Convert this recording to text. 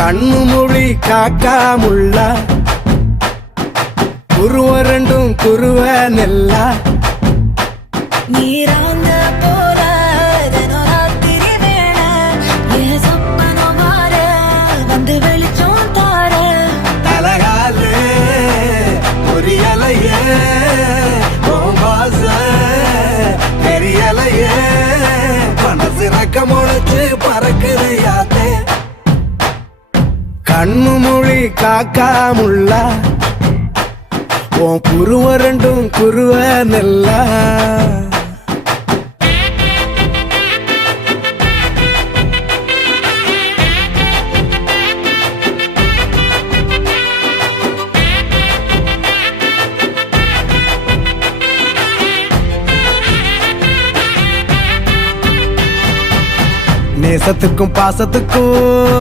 கண்ணு மொழி காக்காமுள்ள குருவ ரெண்டும் குருவ நெல்லா நீராங்க போல தினராத்திரி வேண என் சொப்பனம் மாற வந்து வெளிச்சம் தார தலகாலே பொரியலையே ஓம்பாச பெரியலையே மனசு ரக்க முளைச்சு பறக்குது யாத்தே கண்ணு மொழி காக்காமுள்ள உன் குருவ ரெண்டும் குருவ நெல்லா நேசத்துக்கும் பாசத்துக்கும்